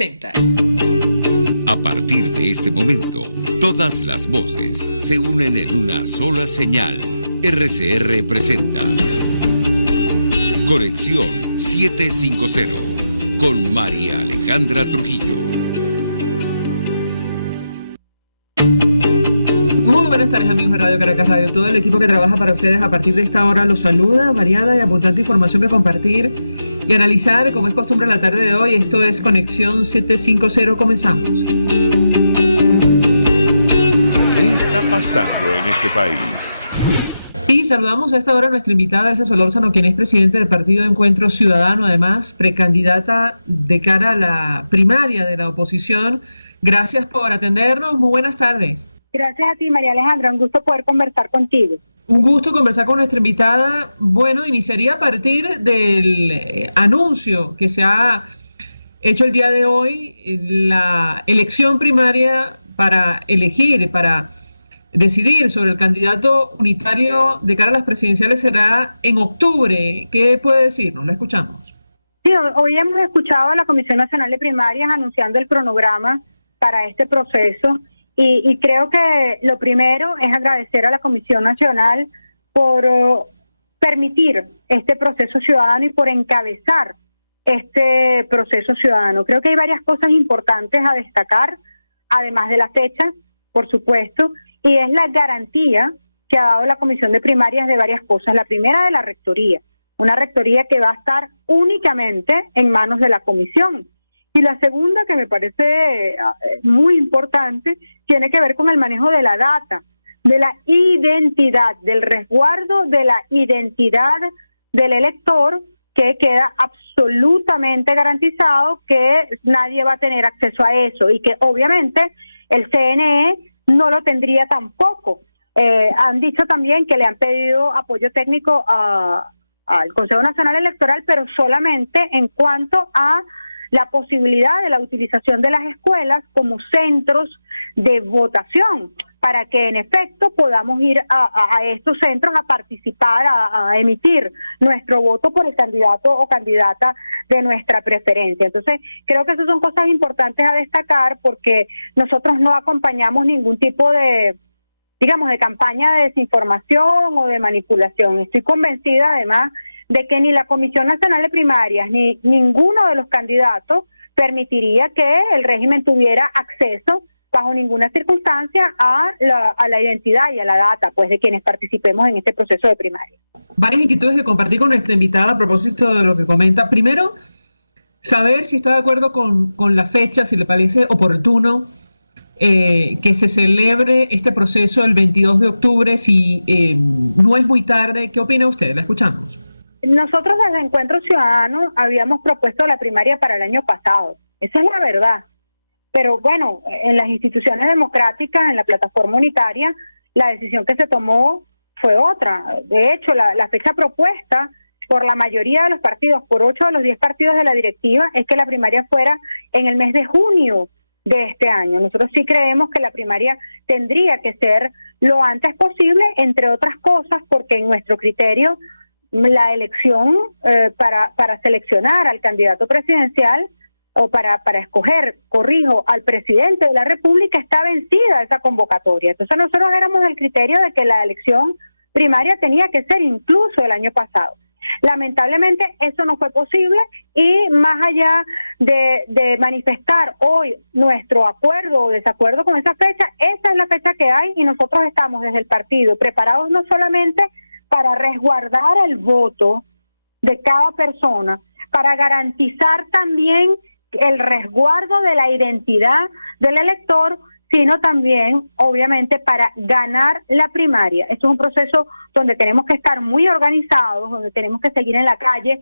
A partir de este momento, todas las voces se unen en una sola señal. RCR presenta Conexión 750 con María Alejandra Trujillo. Muy buenas tardes, amigos de Radio Caracas Radio. Todo el equipo que trabaja para ustedes a partir de esta hora los saluda. Variada y abundante información que compartir y analizar, como es costumbre en la tarde de hoy. Esto es Conexión 750. Comenzamos. ¿Qué está pasando en este país? Y saludamos a esta hora a nuestra invitada, Elsa Solórzano, quien es presidente del Partido Encuentro Ciudadano, además precandidata de cara a la primaria de la oposición. Gracias por atendernos. Muy buenas tardes. Gracias a ti, María Alejandra. Un gusto poder conversar contigo. Un gusto conversar con nuestra invitada. Bueno, iniciaría a partir del anuncio que se ha hecho el día de hoy, la elección primaria para elegir, para decidir sobre el candidato unitario de cara a las presidenciales será en octubre. ¿Qué puede decirnos? La escuchamos. Sí, hoy hemos escuchado a la Comisión Nacional de Primarias anunciando el cronograma para este proceso. Y creo que lo primero es agradecer a la Comisión Nacional por permitir este proceso ciudadano y por encabezar este proceso ciudadano. Creo que hay varias cosas importantes a destacar, además de la fecha, por supuesto, y es la garantía que ha dado la Comisión de Primarias de varias cosas. La primera, de la rectoría, una rectoría que va a estar únicamente en manos de la Comisión. Y la segunda, que me parece muy importante, tiene que ver con el manejo de la data, de la identidad, del resguardo de la identidad del elector, que queda absolutamente garantizado que nadie va a tener acceso a eso y que obviamente el CNE no lo tendría tampoco. Han dicho también que le han pedido apoyo técnico al Consejo Nacional Electoral, pero solamente en cuanto a la posibilidad de la utilización de las escuelas como centros de votación, para que en efecto podamos ir a estos centros a participar, a emitir nuestro voto por el candidato o candidata de nuestra preferencia. Entonces, creo que esas son cosas importantes a destacar, porque nosotros no acompañamos ningún tipo de, digamos, de campaña de desinformación o de manipulación. Estoy convencida, además, de que ni la Comisión Nacional de Primarias ni ninguno de los candidatos permitiría que el régimen tuviera acceso bajo ninguna circunstancia a la identidad y a la data, pues, de quienes participemos en este proceso de primaria. Varias inquietudes que compartí con nuestra invitada a propósito de lo que comenta. Primero, saber si está de acuerdo con la fecha, si le parece oportuno que se celebre este proceso el 22 de octubre, si no es muy tarde. ¿Qué opina usted? La escuchamos. Nosotros desde Encuentro Ciudadano habíamos propuesto la primaria para el año pasado. Esa es la verdad. Pero bueno, en las instituciones democráticas, en la plataforma unitaria, la decisión que se tomó fue otra. De hecho, la fecha propuesta por la mayoría de los partidos, por 8 de los 10 partidos de la directiva, es que la primaria fuera en el mes de junio de este año. Nosotros sí creemos que la primaria tendría que ser lo antes posible, entre otras cosas, porque en nuestro criterio la elección para seleccionar al candidato presidencial o para escoger, al presidente de la República, está vencida esa convocatoria. Entonces nosotros éramos del criterio de que la elección primaria tenía que ser incluso el año pasado. Lamentablemente eso no fue posible, y más allá de manifestar hoy nuestro acuerdo o desacuerdo con esa fecha, esa es la fecha que hay, y nosotros estamos desde el partido preparados no solamente para resguardar el voto de cada persona, para garantizar también el resguardo de la identidad del elector, sino también, obviamente, para ganar la primaria. Esto es un proceso donde tenemos que estar muy organizados, donde tenemos que seguir en la calle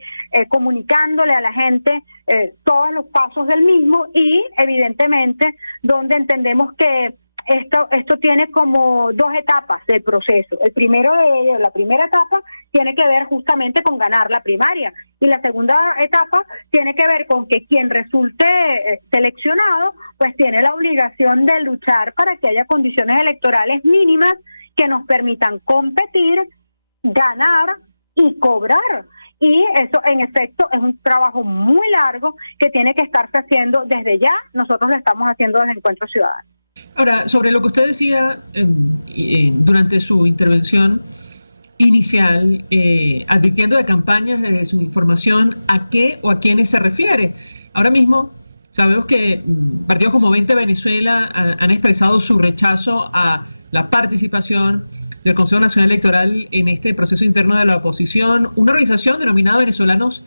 comunicándole a la gente todos los pasos del mismo, y evidentemente donde entendemos que esto tiene como dos etapas del proceso. El primero de ellos, la primera etapa, tiene que ver justamente con ganar la primaria, y la segunda etapa tiene que ver con que quien resulte seleccionado pues tiene la obligación de luchar para que haya condiciones electorales mínimas que nos permitan competir, ganar y cobrar. Y eso, en efecto, es un trabajo muy largo que tiene que estarse haciendo desde ya. Nosotros lo estamos haciendo desde Encuentro Ciudadano. Ahora, sobre lo que usted decía durante su intervención inicial, advirtiendo de campañas de desinformación, ¿a qué o a quiénes se refiere? Ahora mismo sabemos que partidos como 20 Venezuela han expresado su rechazo a la participación del Consejo Nacional Electoral en este proceso interno de la oposición, una organización denominada Venezolanos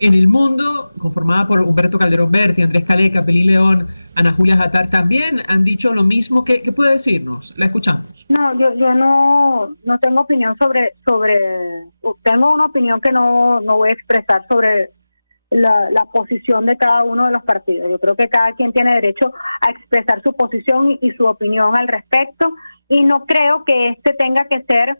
en el Mundo, conformada por Humberto Calderón Berti, Andrés Caleca, Pelí León, Ana Julia Jatar, también han dicho lo mismo. ¿Qué puede decirnos? La escuchamos. No, yo no tengo opinión tengo una opinión que no voy a expresar sobre la posición de cada uno de los partidos. Yo creo que cada quien tiene derecho a expresar su posición y su opinión al respecto, y no creo que este tenga que ser,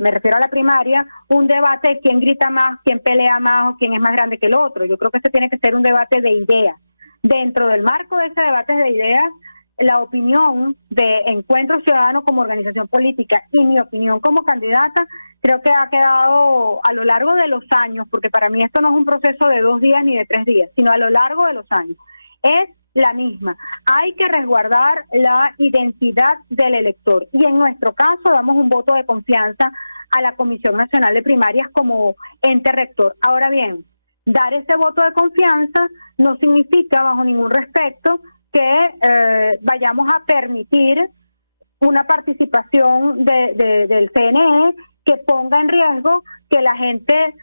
me refiero a la primaria, un debate de quién grita más, quién pelea más o quién es más grande que el otro. Yo creo que este tiene que ser un debate de ideas. Dentro del marco de ese debate de ideas, la opinión de Encuentro Ciudadano como organización política y mi opinión como candidata, creo que ha quedado a lo largo de los años, porque para mí esto no es un proceso de 2 días ni de 3 días, sino a lo largo de los años, es la misma. Hay que resguardar la identidad del elector, y en nuestro caso damos un voto de confianza a la Comisión Nacional de Primarias como ente rector. Ahora bien, dar ese voto de confianza no significa bajo ningún respecto que vayamos a permitir una participación del CNE que ponga en riesgo que la gente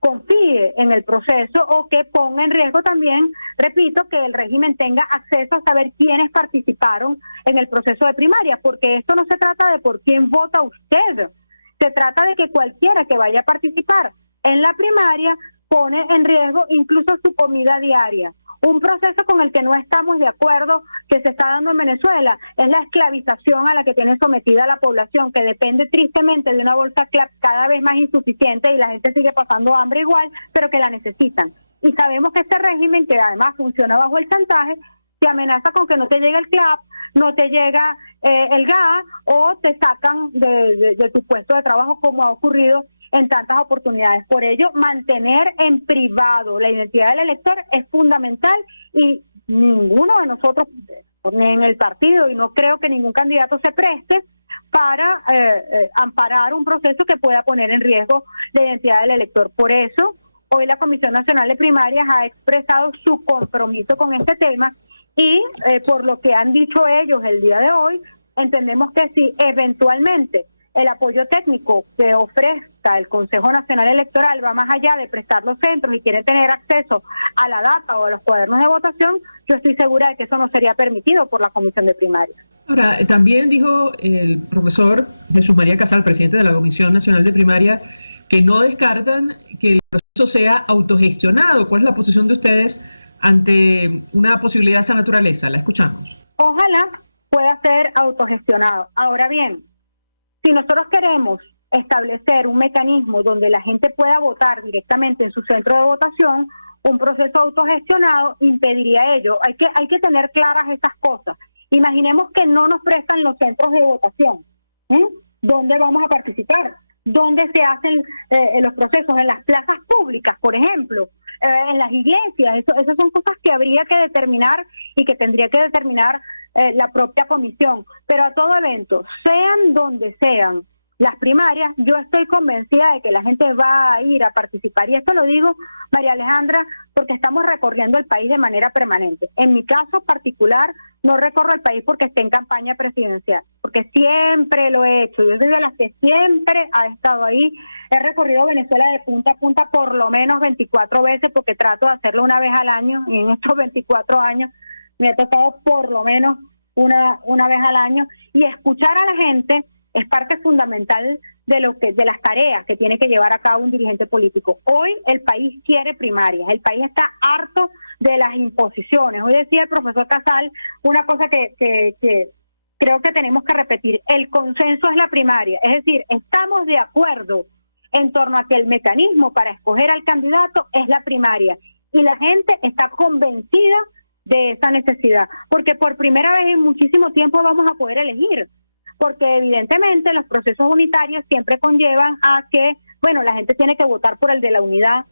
confíe en el proceso, o que ponga en riesgo también, repito, que el régimen tenga acceso a saber quiénes participaron en el proceso de primaria, porque esto no se trata de por quién vota usted, se trata de que cualquiera que vaya a participar en la primaria pone en riesgo incluso su comida diaria. Un proceso con el que no estamos de acuerdo que se está dando en Venezuela es la esclavización a la que tiene sometida la población, que depende tristemente de una bolsa cada vez más insuficiente, y la gente sigue pasando hambre igual, pero que la necesitan. Y sabemos que este régimen, que además funciona bajo el chantaje, te amenaza con que no te llegue el CLAP, no te llega el gas, o te sacan de tu puesto de trabajo, como ha ocurrido en tantas oportunidades. Por ello, mantener en privado la identidad del elector es fundamental, y ninguno de nosotros, ni en el partido, y no creo que ningún candidato se preste para amparar un proceso que pueda poner en riesgo la identidad del elector. Por eso, hoy la Comisión Nacional de Primarias ha expresado su compromiso con este tema, y por lo que han dicho ellos el día de hoy, entendemos que si eventualmente el apoyo técnico que ofrezca el Consejo Nacional Electoral va más allá de prestar los centros y quiere tener acceso a la data o a los cuadernos de votación, yo estoy segura de que eso no sería permitido por la Comisión de Primarias. Ahora, también dijo el profesor Jesús María Casal, presidente de la Comisión Nacional de Primaria, que no descartan que el proceso sea autogestionado. ¿Cuál es la posición de ustedes ante una posibilidad de esa naturaleza? La escuchamos. Ojalá pueda ser autogestionado. Ahora bien, si nosotros queremos establecer un mecanismo donde la gente pueda votar directamente en su centro de votación, un proceso autogestionado impediría ello. Hay que tener claras estas cosas. Imaginemos que no nos prestan los centros de votación. ¿Dónde vamos a participar? ¿Dónde se hacen los procesos? En las plazas públicas, por ejemplo, en las iglesias. Esas son cosas que habría que determinar y que tendría que determinar la propia comisión. Pero a todo evento, sean donde sean las primarias, yo estoy convencida de que la gente va a ir a participar. Y esto lo digo, María Alejandra, porque estamos recorriendo el país de manera permanente. En mi caso particular, no recorro el país porque esté en campaña presidencial, porque siempre lo he hecho. Yo soy de las que siempre ha estado ahí. He recorrido Venezuela de punta a punta por lo menos 24 veces, porque trato de hacerlo una vez al año, y en estos 24 años me ha tocado por lo menos una vez al año, y escuchar a la gente es parte fundamental de las tareas que tiene que llevar a cabo un dirigente político. Hoy el país quiere primarias, el país está harto de las imposiciones. Hoy decía el profesor Casal una cosa que creo que tenemos que repetir: el consenso es la primaria, es decir, estamos de acuerdo en torno a que el mecanismo para escoger al candidato es la primaria, y la gente está convencida de esa necesidad, porque por primera vez en muchísimo tiempo vamos a poder elegir, porque evidentemente los procesos unitarios siempre conllevan a que bueno, la gente tiene que votar por el de la unidad,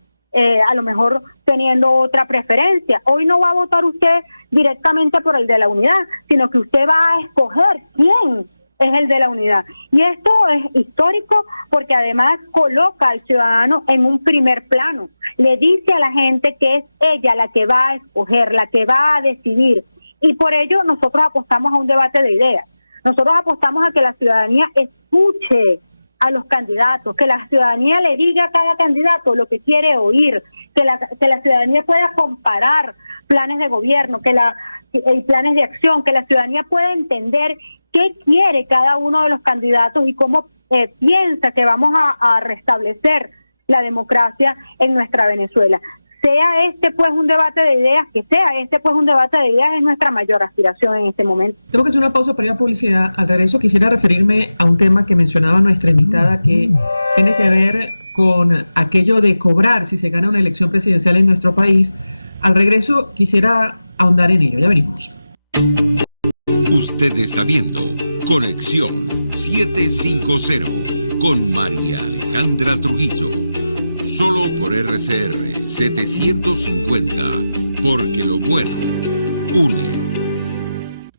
a lo mejor teniendo otra preferencia. Hoy no va a votar usted directamente por el de la unidad, sino que usted va a escoger quién es el de la unidad. Y esto es histórico porque además coloca al ciudadano en un primer plano. Le dice a la gente que es ella la que va a escoger, la que va a decidir. Y por ello nosotros apostamos a un debate de ideas. Nosotros apostamos a que la ciudadanía escuche a los candidatos, que la ciudadanía le diga a cada candidato lo que quiere oír, que la ciudadanía pueda comparar planes de gobierno, y planes de acción, que la ciudadanía pueda entender qué quiere cada uno de los candidatos y cómo piensa que vamos a restablecer la democracia en nuestra Venezuela. Sea este pues un debate de ideas, que sea este pues un debate de ideas, es nuestra mayor aspiración en este momento. Tengo que hacer una pausa para ir a publicidad. Al regreso quisiera referirme a un tema que mencionaba nuestra invitada, que tiene que ver con aquello de cobrar si se gana una elección presidencial en nuestro país. Al regreso quisiera ahondar en ello. Ya venimos. Usted está viendo Conexión 750 con María Alejandra Trujillo. Solo por RCR 750, porque lo bueno une.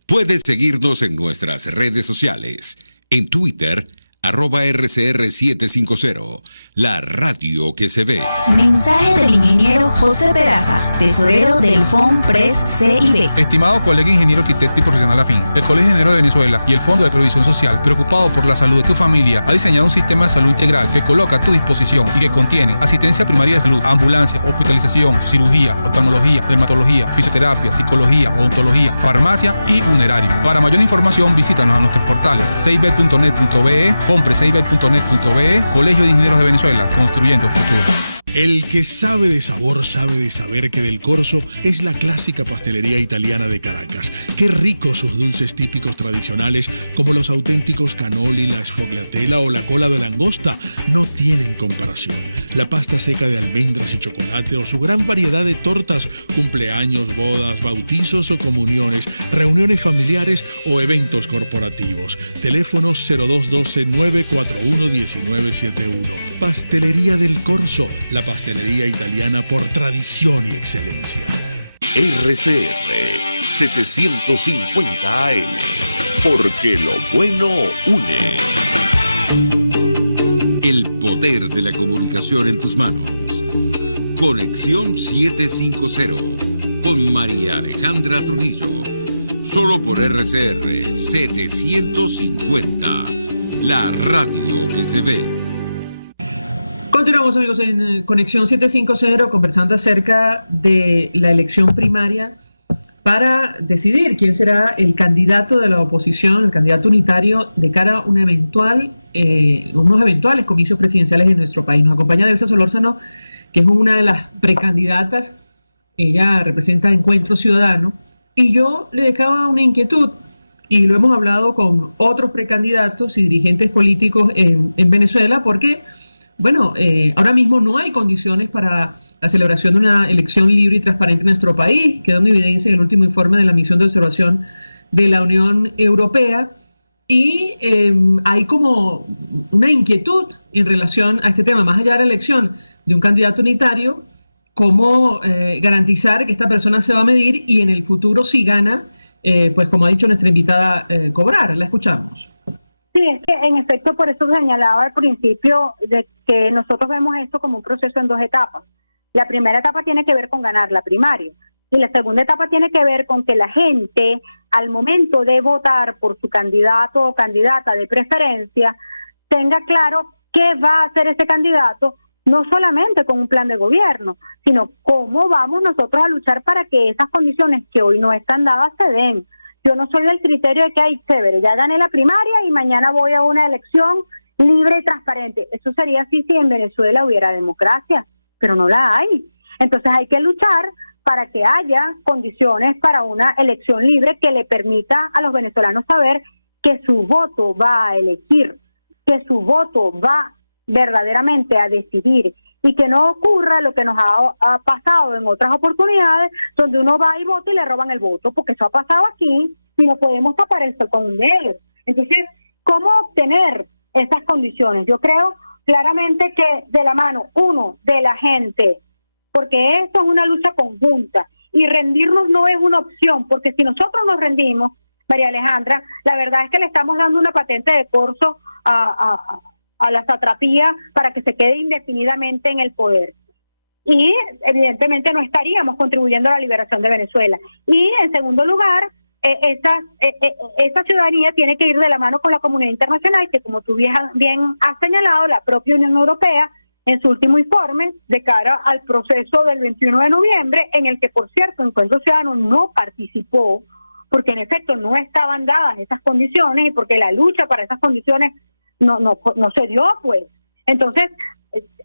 Puedes seguirnos en nuestras redes sociales. En Twitter, @RCR750. La radio que se ve. Mensaje del ingeniero José Peraza, tesorero del FONPRES CIB. Estimado colega ingeniero arquitecto y profesional afín, el Colegio de Ingenieros de Venezuela y el Fondo de Previsión Social, preocupado por la salud de tu familia, ha diseñado un sistema de salud integral que coloca a tu disposición y que contiene asistencia primaria de salud, ambulancia, hospitalización, cirugía, oftalmología, dermatología, fisioterapia, psicología, odontología, farmacia y funerario. Para mayor información, visítanos a nuestros portales cib.net.be, fonprescib.net.be, Colegio de Ingenieros de Venezuela, construyendo futuro. El que sabe de sabor sabe de saber que Del Corso es la clásica pastelería italiana de Caracas. Qué ricos sus dulces típicos tradicionales, como los auténticos cannoli, la sfogliatella o la cola de langosta, no tienen comparación. La pasta seca de almendras y chocolate o su gran variedad de tortas, cumpleaños, bodas, bautizos o comuniones, reuniones familiares o eventos corporativos. Teléfonos 0212-941-1971. Pastelería Del Corso, la pastelería italiana por tradición y excelencia. RCR 750 AM, porque lo bueno une. El poder de la comunicación en tus manos. Conexión 750 con María Alejandra Trujillo. Solo por RCR 750, la radio que se ve. Continuamos, amigos, en Conexión 750 conversando acerca de la elección primaria para decidir quién será el candidato de la oposición, el candidato unitario de cara a unos eventuales comicios presidenciales en nuestro país. Nos acompaña Delsa Solórzano, que es una de las precandidatas. Ella representa Encuentro Ciudadano, y yo le dejaba una inquietud, y lo hemos hablado con otros precandidatos y dirigentes políticos en Venezuela, porque bueno, ahora mismo no hay condiciones para la celebración de una elección libre y transparente en nuestro país. Quedó en evidencia en el último informe de la misión de observación de la Unión Europea, y hay como una inquietud en relación a este tema, más allá de la elección de un candidato unitario, cómo garantizar que esta persona se va a medir y en el futuro, si gana, pues como ha dicho nuestra invitada, cobrar. La escuchamos. Sí, es que en efecto por eso señalaba al principio de que nosotros vemos esto como un proceso en dos etapas. La primera etapa tiene que ver con ganar la primaria y la segunda etapa tiene que ver con que la gente, al momento de votar por su candidato o candidata de preferencia, tenga claro qué va a hacer ese candidato, no solamente con un plan de gobierno, sino cómo vamos nosotros a luchar para que esas condiciones que hoy no están dadas se den. Yo no soy del criterio de que hay chévere, ya gané la primaria y mañana voy a una elección libre y transparente. Eso sería así si en Venezuela hubiera democracia, pero no la hay. Entonces hay que luchar para que haya condiciones para una elección libre que le permita a los venezolanos saber que su voto va a elegir, que su voto va verdaderamente a decidir, y que no ocurra lo que nos ha pasado en otras oportunidades, donde uno va y vota y le roban el voto, porque eso ha pasado aquí y no podemos tapar el sol con un dedo. Entonces, ¿cómo obtener esas condiciones? Yo creo claramente que de la mano, uno, de la gente, porque esto es una lucha conjunta y rendirnos no es una opción, porque si nosotros nos rendimos, María Alejandra, la verdad es que le estamos dando una patente de corso a la satrapía para que se quede indefinidamente en el poder. Y evidentemente no estaríamos contribuyendo a la liberación de Venezuela. Y en segundo lugar, esa ciudadanía tiene que ir de la mano con la comunidad internacional, que como tú bien has señalado, la propia Unión Europea, en su último informe, de cara al proceso del 21 de noviembre, en el que, por cierto, Encuentro Ciudadano no participó, porque en efecto no estaban dadas esas condiciones y porque la lucha para esas condiciones no se dio, pues. Entonces,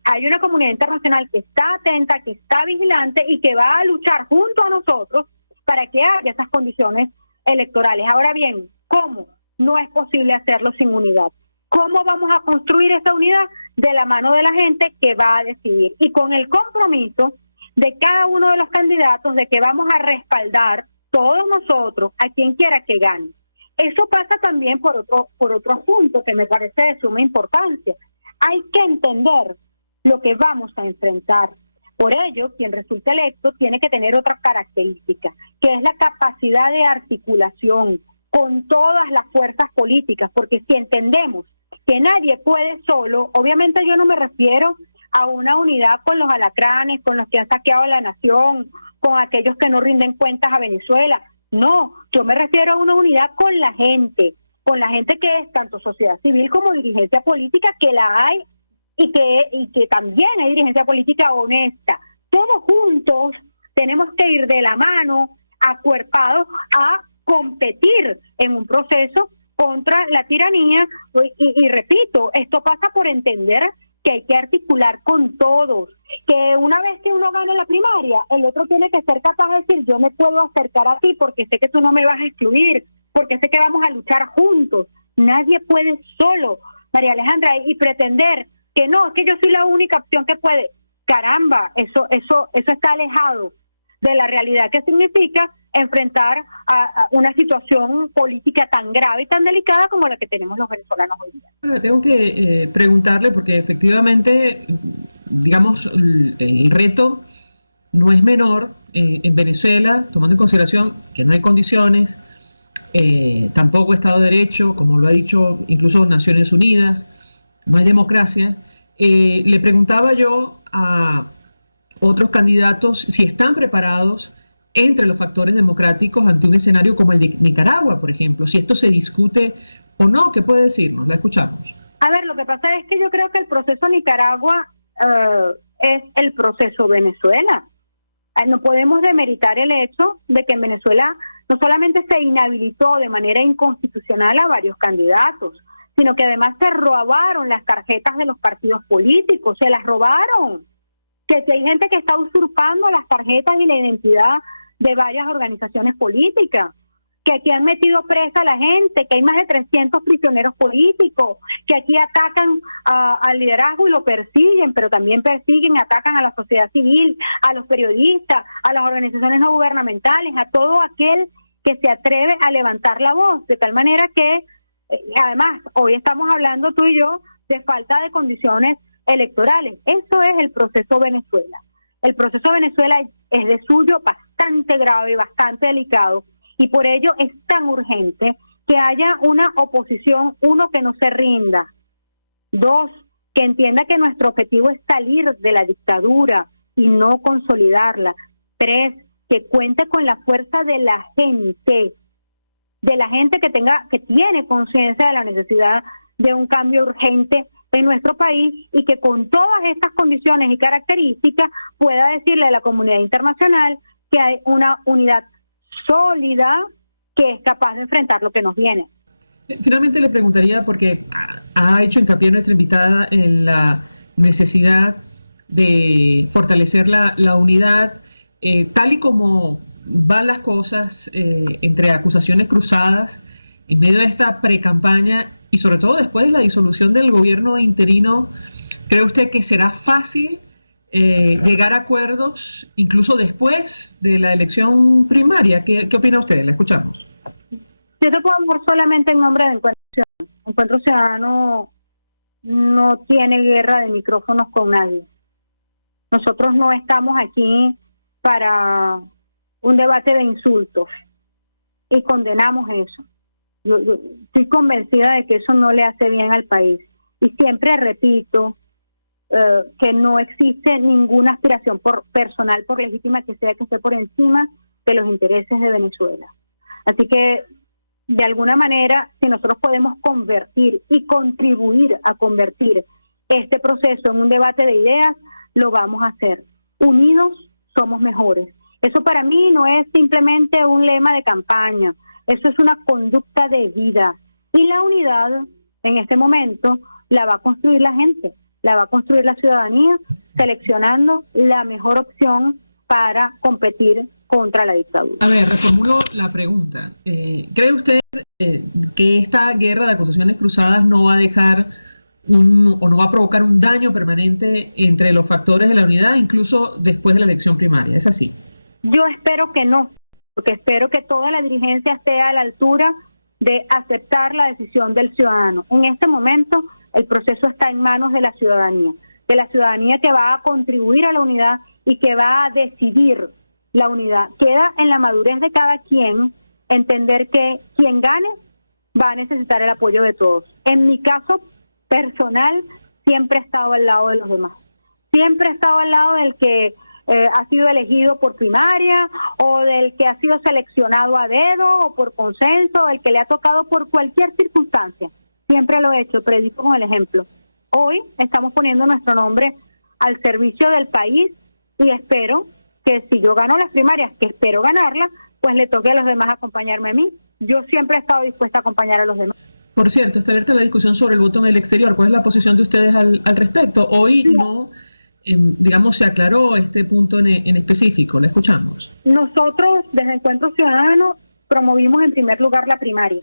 hay una comunidad internacional que está atenta, que está vigilante y que va a luchar junto a nosotros para que haya esas condiciones electorales. Ahora bien, ¿cómo? No es posible hacerlo sin unidad. ¿Cómo vamos a construir esa unidad? De la mano de la gente que va a decidir y con el compromiso de cada uno de los candidatos de que vamos a respaldar todos nosotros a quien quiera que gane. Eso pasa también por otro asunto que me parece de suma importancia. Hay que entender lo que vamos a enfrentar. Por ello, quien resulte electo tiene que tener otra característica, que es la capacidad de articulación con todas las fuerzas políticas, porque si entendemos que nadie puede solo, obviamente yo no me refiero a una unidad con los alacranes, con los que han saqueado la nación, con aquellos que no rinden cuentas a Venezuela. No, yo me refiero a una unidad con la gente que es tanto sociedad civil como dirigencia política, que la hay y que también hay dirigencia política honesta. Todos juntos tenemos que ir de la mano, acuerpados, a competir en un proceso contra la tiranía. Y repito, esto pasa por entender que hay que articular con todos, que una vez que uno gane la primaria, el otro tiene que ser capaz de decir, yo me puedo acercar a ti porque sé que tú no me vas a excluir, porque sé que vamos a luchar juntos. Nadie puede solo, María Alejandra, y pretender que no, es que yo soy la única opción que puede. Caramba, eso está alejado de la realidad que significa enfrentar a una situación política tan grave y tan delicada como la que tenemos los venezolanos hoy día. Bueno, tengo que preguntarle, porque efectivamente, digamos, el reto no es menor en Venezuela, tomando en consideración que no hay condiciones, tampoco Estado de Derecho, como lo ha dicho incluso Naciones Unidas, no hay democracia. Le preguntaba yo a otros candidatos si están preparados entre los factores democráticos ante un escenario como el de Nicaragua, por ejemplo, si esto se discute o no. ¿Qué puede decirnos? La escuchamos. A ver, lo que pasa es que yo creo que el proceso Nicaragua es el proceso Venezuela. No podemos demeritar el hecho de que en Venezuela no solamente se inhabilitó de manera inconstitucional a varios candidatos, sino que además se robaron las tarjetas de los partidos políticos, se las robaron. Que hay gente que está usurpando las tarjetas y la identidad de varias organizaciones políticas, que aquí han metido presa a la gente, que hay más de 300 prisioneros políticos, que aquí atacan al liderazgo y lo persiguen, pero también atacan a la sociedad civil, a los periodistas, a las organizaciones no gubernamentales, a todo aquel que se atreve a levantar la voz, de tal manera que, además, hoy estamos hablando tú y yo de falta de condiciones electorales. Eso es el proceso Venezuela. El proceso Venezuela es de suyo bastante grave, bastante delicado, y por ello es tan urgente que haya una oposición, uno, que no se rinda, dos, que entienda que nuestro objetivo es salir de la dictadura y no consolidarla, tres, que cuente con la fuerza de la gente que tiene conciencia de la necesidad de un cambio urgente en nuestro país, y que con todas estas condiciones y características pueda decirle a la comunidad internacional que hay una unidad sólida que es capaz de enfrentar lo que nos viene. Finalmente le preguntaría, porque ha hecho hincapié nuestra invitada en la necesidad de fortalecer la unidad, tal y como van las cosas, entre acusaciones cruzadas en medio de esta precampaña y sobre todo después de la disolución del gobierno interino. ¿Cree usted que será fácil llegar a acuerdos incluso después de la elección primaria? ¿Qué opina usted? La escuchamos. Yo te puedo hablar solamente en nombre de Encuentro Ciudadano. Encuentro Ciudadano no tiene guerra de micrófonos con nadie. Nosotros no estamos aquí para un debate de insultos y condenamos eso. Yo estoy convencida de que eso no le hace bien al país. Y siempre repito que no existe ninguna aspiración personal, por legítima que sea, que esté por encima de los intereses de Venezuela. Así que, de alguna manera, si nosotros podemos convertir y contribuir a convertir este proceso en un debate de ideas, lo vamos a hacer. Unidos somos mejores. Eso para mí no es simplemente un lema de campaña, eso es una conducta de vida. Y la unidad, en este momento, la va a construir la gente, la va a construir la ciudadanía, seleccionando la mejor opción para competir contra la dictadura. A ver, reformulo la pregunta. ¿Cree usted que esta guerra de acusaciones cruzadas no va a dejar o no va a provocar un daño permanente entre los factores de la unidad, incluso después de la elección primaria? ¿Es así? Yo espero que no, porque espero que toda la dirigencia esté a la altura de aceptar la decisión del ciudadano. En este momento, el proceso está en manos de la ciudadanía que va a contribuir a la unidad y que va a decidir la unidad. Queda en la madurez de cada quien entender que quien gane va a necesitar el apoyo de todos. En mi caso personal, siempre he estado al lado de los demás. Siempre he estado al lado del que ha sido elegido por primaria, o del que ha sido seleccionado a dedo o por consenso, o el que le ha tocado por cualquier circunstancia. Siempre lo he hecho, predico con el ejemplo. Hoy estamos poniendo nuestro nombre al servicio del país y espero que si yo gano las primarias, que espero ganarlas, pues le toque a los demás acompañarme a mí. Yo siempre he estado dispuesta a acompañar a los demás. Por cierto, está abierta la discusión sobre el voto en el exterior. ¿Cuál es la posición de ustedes al respecto? Hoy no, digamos, se aclaró este punto en específico. La escuchamos. Nosotros, desde Encuentro Ciudadano, promovimos en primer lugar la primaria,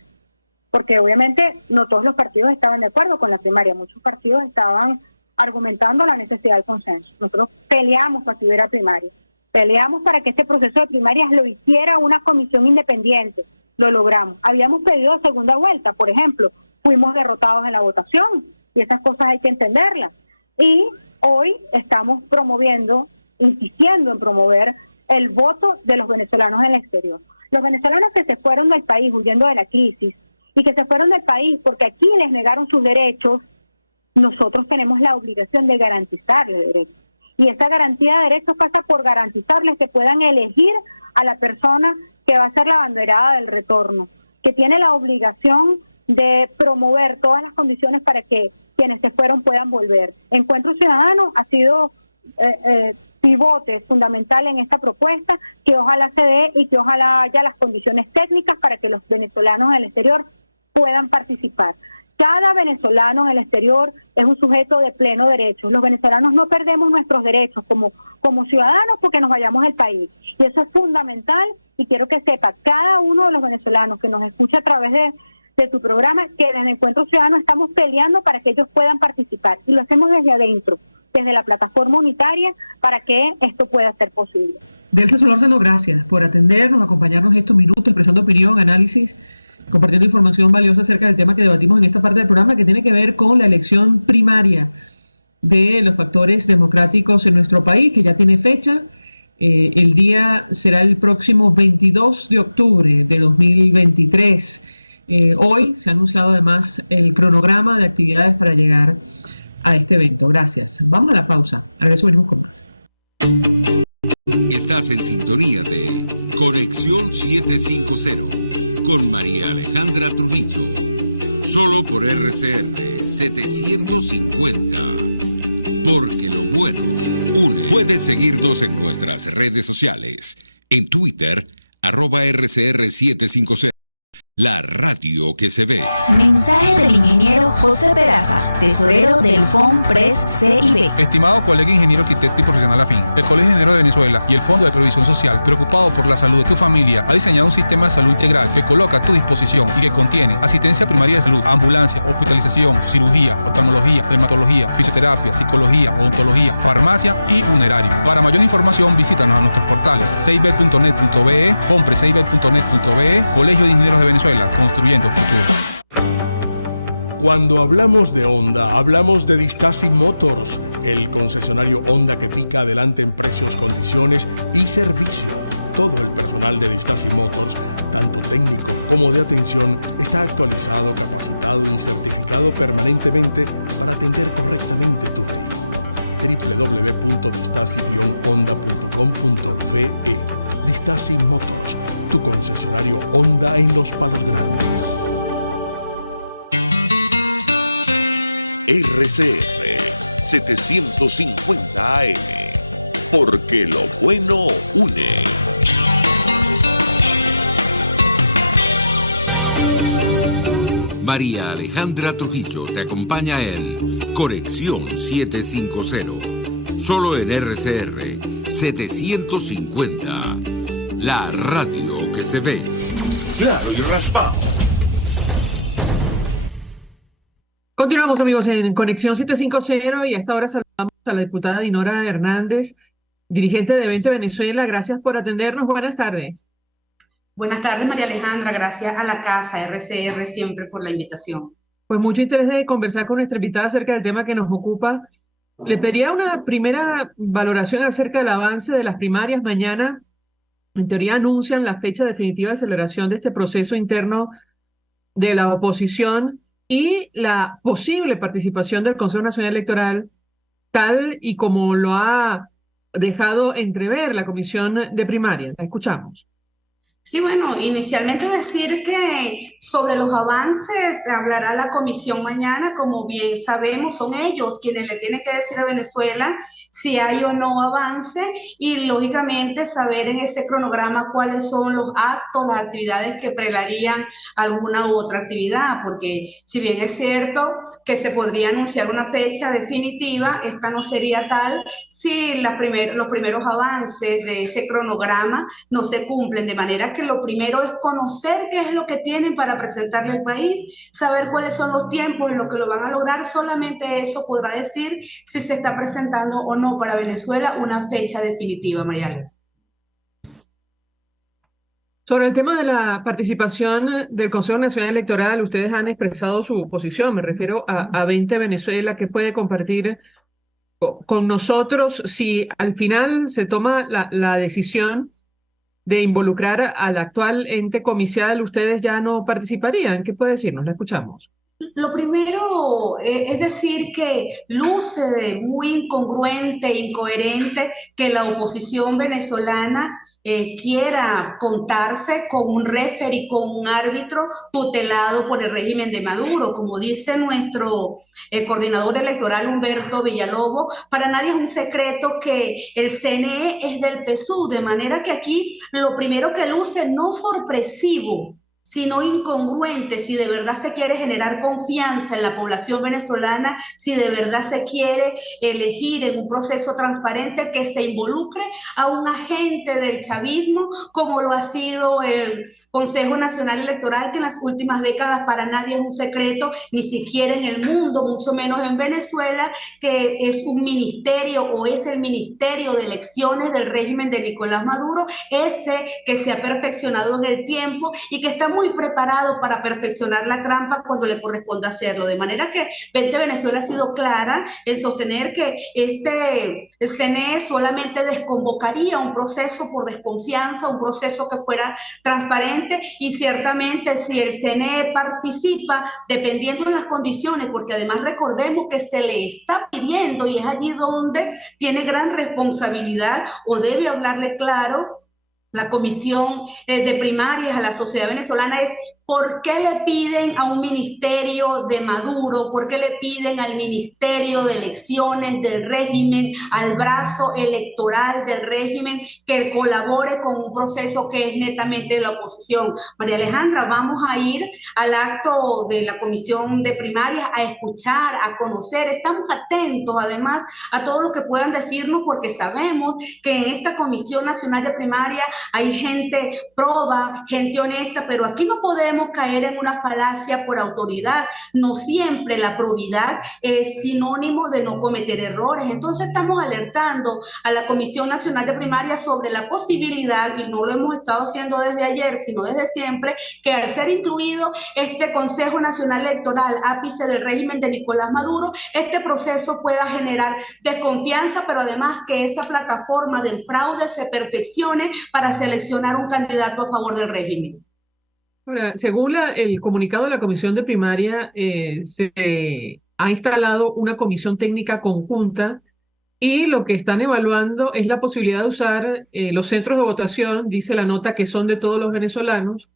porque obviamente no todos los partidos estaban de acuerdo con la primaria. Muchos partidos estaban argumentando la necesidad del consenso. Nosotros peleamos para que hubiera primaria. Peleamos para que este proceso de primarias lo hiciera una comisión independiente. Lo logramos. Habíamos pedido segunda vuelta, por ejemplo. Fuimos derrotados en la votación y esas cosas hay que entenderlas. Y hoy estamos promoviendo, insistiendo en promover el voto de los venezolanos en el exterior. Los venezolanos que se fueron del país huyendo de la crisis y que se fueron del país porque aquí les negaron sus derechos, nosotros tenemos la obligación de garantizarles derechos. Y esa garantía de derechos pasa por garantizarles que puedan elegir a la persona que va a ser la abanderada del retorno, que tiene la obligación de promover todas las condiciones para que quienes se fueron puedan volver. Encuentro Ciudadano ha sido pivote fundamental en esta propuesta, que ojalá se dé y que ojalá haya las condiciones técnicas para que los venezolanos en el exterior puedan participar. Cada venezolano en el exterior es un sujeto de pleno derecho. Los venezolanos no perdemos nuestros derechos como ciudadanos porque nos vayamos del país. Y eso es fundamental y quiero que sepa cada uno de los venezolanos que nos escucha a través de tu programa que desde Encuentro Ciudadano estamos peleando para que ellos puedan participar. Y lo hacemos desde adentro, desde la plataforma unitaria, para que esto pueda ser posible. Delsa Solórzano, gracias por atendernos, acompañarnos estos minutos, expresando opinión, análisis, compartiendo información valiosa acerca del tema que debatimos en esta parte del programa, que tiene que ver con la elección primaria de los factores democráticos en nuestro país, que ya tiene fecha. El día será el próximo 22 de octubre de 2023. Hoy se ha anunciado además el cronograma de actividades para llegar a este evento. Gracias. Vamos a la pausa. A regreso venimos con más. Estás en sintonía de Conexión 750 con María Alejandra Trujillo, solo por RCR 750, porque lo bueno une. Puedes seguirnos en nuestras redes sociales, en Twitter, @RCR750, la radio que se ve. Mensaje del ingeniero José Peraza, tesorero del FONPRES CIB. Estimado colega ingeniero, arquitecto y profesional afín, el Colegio de Ingenieros de Venezuela y el Fondo de Previsión Social, preocupado por la salud de tu familia, ha diseñado un sistema de salud integral que coloca a tu disposición y que contiene asistencia primaria de salud, ambulancia, hospitalización, cirugía, oftalmología, dermatología, fisioterapia, psicología, odontología, farmacia y funerario. Para mayor información, visítanos a nuestros portales cib.net.be, fonprescib.net.be, Colegio de Ingenieros de Venezuela, construyendo futuro. Cuando hablamos de Honda, hablamos de Distasi Motors, el concesionario Honda que pica adelante en precios, condiciones y servicio. Todo el personal de Distasi Motors, tanto técnico como de atención, está actualizado, capacitado y certificado permanentemente para atender correctamente tu vehículo. www.distasi-honda.com.ve. Distasi Motors, tu concesionario Honda en Los Palos Grandes. RCR 750 AM, porque lo bueno une. María Alejandra Trujillo te acompaña en Conexión 750, solo en RCR 750, la radio que se ve. Claro y raspado. Continuamos, amigos, en Conexión 750 y a esta hora saludamos a la diputada Dinora Hernández, dirigente de 20 Venezuela. Gracias por atendernos. Buenas tardes. Buenas tardes, María Alejandra. Gracias a la casa RCR siempre por la invitación. Pues mucho interés de conversar con nuestra invitada acerca del tema que nos ocupa. Le pediría una primera valoración acerca del avance de las primarias. Mañana, en teoría, anuncian la fecha definitiva de celebración de este proceso interno de la oposición y la posible participación del Consejo Nacional Electoral, tal y como lo ha dejado entrever la Comisión de Primarias. La escuchamos. Sí, bueno, inicialmente decir que sobre los avances hablará la comisión mañana. Como bien sabemos, son ellos quienes le tienen que decir a Venezuela si hay o no avance y lógicamente saber en ese cronograma cuáles son los actos, las actividades que prelarían alguna u otra actividad, porque si bien es cierto que se podría anunciar una fecha definitiva, esta no sería tal si los primeros avances de ese cronograma no se cumplen, de manera que lo primero es conocer qué es lo que tienen para presentarle al país, saber cuáles son los tiempos en los que lo van a lograr. Solamente eso podrá decir si se está presentando o no para Venezuela una fecha definitiva, Mariale. Sobre el tema de la participación del Consejo Nacional Electoral, ustedes han expresado su posición. Me refiero a 20 Venezuela, que puede compartir con nosotros si al final se toma la decisión de involucrar al actual ente comicial. ¿Ustedes ya no participarían? ¿Qué puede decirnos? La escuchamos. Lo primero es decir que luce muy incongruente, incoherente que la oposición venezolana quiera contarse con un referee, con un árbitro tutelado por el régimen de Maduro. Como dice nuestro coordinador electoral Humberto Villalobos, para nadie es un secreto que el CNE es del PSUV, de manera que aquí lo primero que luce no sorpresivo, sino incongruente, si de verdad se quiere generar confianza en la población venezolana, si de verdad se quiere elegir en un proceso transparente que se involucre a un agente del chavismo, como lo ha sido el Consejo Nacional Electoral, que en las últimas décadas para nadie es un secreto, ni siquiera en el mundo, mucho menos en Venezuela, que es un ministerio o es el Ministerio de Elecciones del régimen de Nicolás Maduro, ese que se ha perfeccionado en el tiempo y que está muy preparado para perfeccionar la trampa cuando le corresponda hacerlo. De manera que 20 Venezuela ha sido clara en sostener que este CNE solamente desconvocaría un proceso por desconfianza, un proceso que fuera transparente, y ciertamente si el CNE participa, dependiendo de las condiciones, porque además recordemos que se le está pidiendo, y es allí donde tiene gran responsabilidad o debe hablarle claro la Comisión de Primarias a la sociedad venezolana, es ¿por qué le piden a un ministerio de Maduro? ¿Por qué le piden al Ministerio de Elecciones del régimen, al brazo electoral del régimen, que colabore con un proceso que es netamente de la oposición? María Alejandra, vamos a ir al acto de la Comisión de Primarias a escuchar, a conocer. Estamos atentos además a todo lo que puedan decirnos, porque sabemos que en esta Comisión Nacional de Primarias hay gente proba, gente honesta, pero aquí no podemos podemos caer en una falacia por autoridad. No siempre la probidad es sinónimo de no cometer errores. Entonces estamos alertando a la Comisión Nacional de Primaria sobre la posibilidad, y no lo hemos estado haciendo desde ayer, sino desde siempre, que al ser incluido este Consejo Nacional Electoral, ápice del régimen de Nicolás Maduro, este proceso pueda generar desconfianza, pero además que esa plataforma del fraude se perfeccione para seleccionar un candidato a favor del régimen. Ahora, según el comunicado de la Comisión de Primaria, se ha instalado una comisión técnica conjunta y lo que están evaluando es la posibilidad de usar los centros de votación, dice la nota, que son de todos los venezolanos,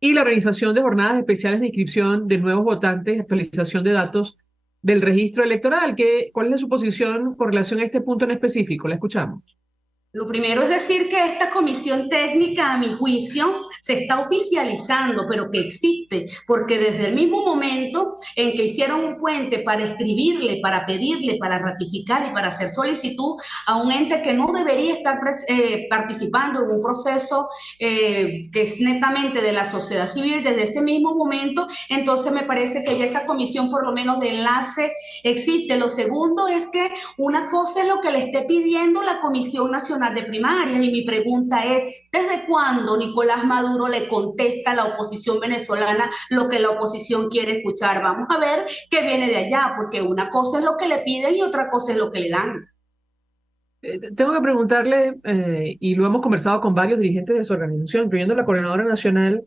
y la organización de jornadas especiales de inscripción de nuevos votantes, actualización de datos del registro electoral. ¿Cuál es su posición con relación a este punto en específico? La escuchamos. Lo primero es decir que esta comisión técnica, a mi juicio, se está oficializando, pero que existe, porque desde el mismo momento en que hicieron un puente para escribirle, para pedirle, para ratificar y para hacer solicitud a un ente que no debería estar participando en un proceso que es netamente de la sociedad civil, desde ese mismo momento, entonces me parece que ya esa comisión por lo menos de enlace existe. Lo segundo es que una cosa es lo que le esté pidiendo la Comisión Nacional de Primarias, y mi pregunta es, ¿desde cuándo Nicolás Maduro le contesta a la oposición venezolana lo que la oposición quiere escuchar? Vamos a ver qué viene de allá, porque una cosa es lo que le piden y otra cosa es lo que le dan. Tengo que preguntarle, y lo hemos conversado con varios dirigentes de su organización, incluyendo la coordinadora nacional,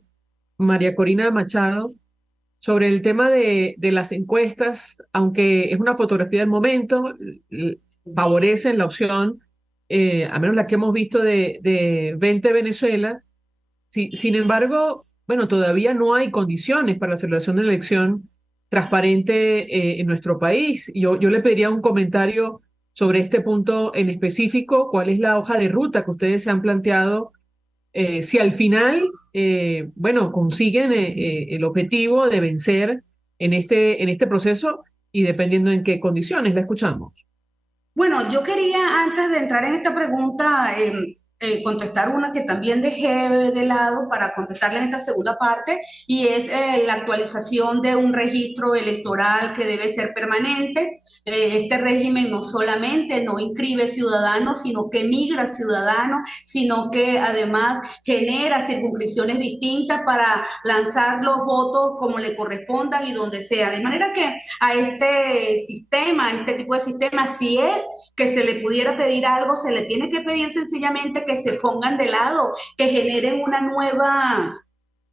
María Corina Machado, sobre el tema de las encuestas, aunque es una fotografía del momento, favorecen la opción, a menos la que hemos visto de 20 Venezuela. Sin embargo, bueno, todavía no hay condiciones para la celebración de una elección transparente en nuestro país. Yo le pediría un comentario sobre este punto en específico. ¿Cuál es la hoja de ruta que ustedes se han planteado? Si al final, bueno, consiguen el objetivo de vencer en este proceso, y dependiendo en qué condiciones. La escuchamos. Bueno, yo quería, antes de entrar en esta pregunta, contestar una que también dejé de lado para contestarle en esta segunda parte, y es la actualización de un registro electoral que debe ser permanente. Este régimen no solamente no inscribe ciudadanos, sino que migra ciudadanos, sino que además genera circunscripciones distintas para lanzar los votos como le correspondan y donde sea. De manera que a este sistema, a este tipo de sistema, si es que se le pudiera pedir algo, se le tiene que pedir sencillamente que se pongan de lado, que generen una nueva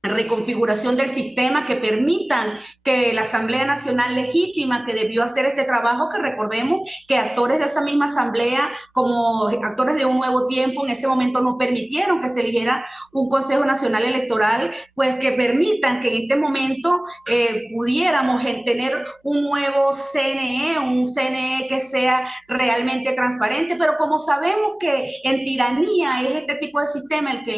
reconfiguración del sistema, que permitan que la Asamblea Nacional legítima que debió hacer este trabajo, que recordemos que actores de esa misma Asamblea, como actores de Un Nuevo Tiempo, en ese momento no permitieron que se eligiera un Consejo Nacional Electoral, pues que permitan que en este momento pudiéramos tener un nuevo CNE, un CNE que sea realmente transparente. Pero como sabemos que en tiranía es este tipo de sistema el que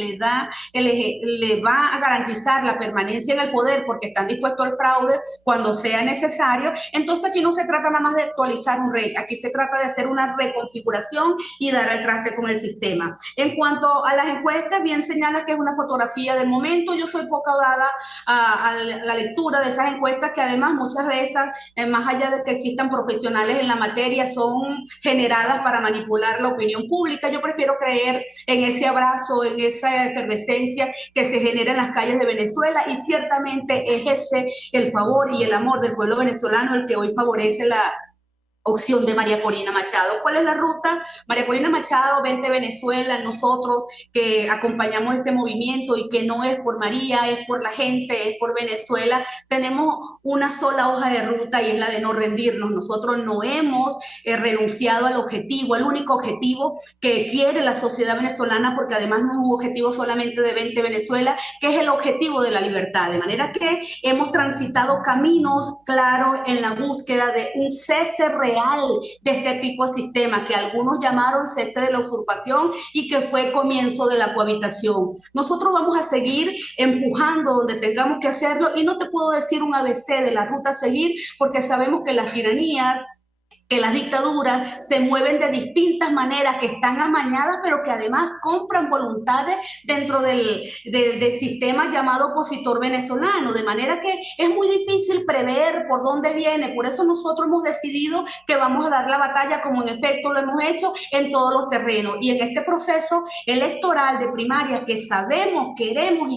le va a garantizar la permanencia en el poder, porque están dispuestos al fraude cuando sea necesario, entonces aquí no se trata nada más de actualizar un REC, aquí se trata de hacer una reconfiguración y dar al traste con el sistema. En cuanto a las encuestas, bien señala que es una fotografía del momento. Yo soy poco dada a la lectura de esas encuestas, que además muchas de esas, más allá de que existan profesionales en la materia, son generadas para manipular la opinión pública. Yo prefiero creer en ese abrazo, en esa efervescencia que se genera en las calles de Venezuela, y ciertamente es ese el favor y el amor del pueblo venezolano el que hoy favorece la opción de María Corina Machado. ¿Cuál es la ruta? María Corina Machado, 20 Venezuela, nosotros que acompañamos este movimiento y que no es por María, es por la gente, es por Venezuela, tenemos una sola hoja de ruta, y es la de no rendirnos. Nosotros no hemos renunciado al objetivo, al único objetivo que quiere la sociedad venezolana, porque además no es un objetivo solamente de 20 Venezuela, que es el objetivo de la libertad. De manera que hemos transitado caminos claros en la búsqueda de un cese real de este tipo de sistema, que algunos llamaron cese de la usurpación y que fue comienzo de la cohabitación. Nosotros vamos a seguir empujando donde tengamos que hacerlo, y no te puedo decir un ABC de la ruta a seguir, porque sabemos que las tiranías que las dictaduras se mueven de distintas maneras, que están amañadas, pero que además compran voluntades dentro del sistema llamado opositor venezolano, de manera que es muy difícil prever por dónde viene. Por eso nosotros hemos decidido que vamos a dar la batalla, como en efecto lo hemos hecho en todos los terrenos. Y en este proceso electoral de primarias que sabemos, queremos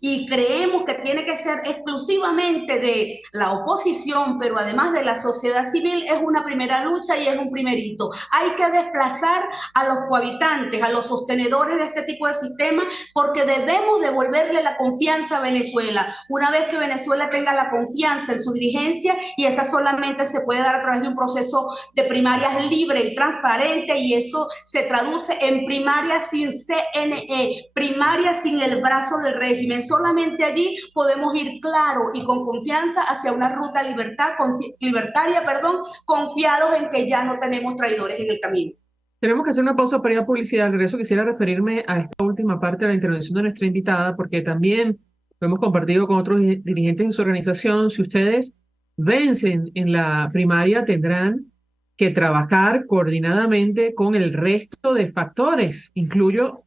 y creemos que tiene que ser exclusivamente de la oposición, pero además de la sociedad civil, es una primera lucha y es un primer hito. Hay que desplazar a los cohabitantes, a los sostenedores de este tipo de sistemas, porque debemos devolverle la confianza a Venezuela. Una vez que Venezuela tenga la confianza en su dirigencia, y esa solamente se puede dar a través de un proceso de primarias libre y transparente, y eso se traduce en primarias sin CNE, primarias sin el brazo del régimen. Solamente allí podemos ir claro y con confianza hacia una ruta libertaria, confiados en que ya no tenemos traidores en el camino. Tenemos que hacer una pausa para ir a publicidad. Al regreso quisiera referirme a esta última parte de la intervención de nuestra invitada, porque también lo hemos compartido con otros dirigentes de su organización. Si ustedes vencen en la primaria, tendrán que trabajar coordinadamente con el resto de factores, incluyendo,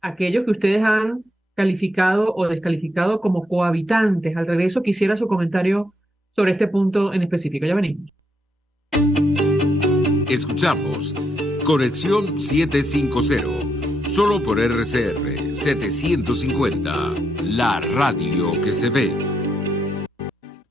aquellos que ustedes han calificado o descalificado como cohabitantes. Al regreso quisiera su comentario sobre este punto en específico. Ya venimos. Escuchamos Conexión 750, solo por RCR 750, la radio que se ve.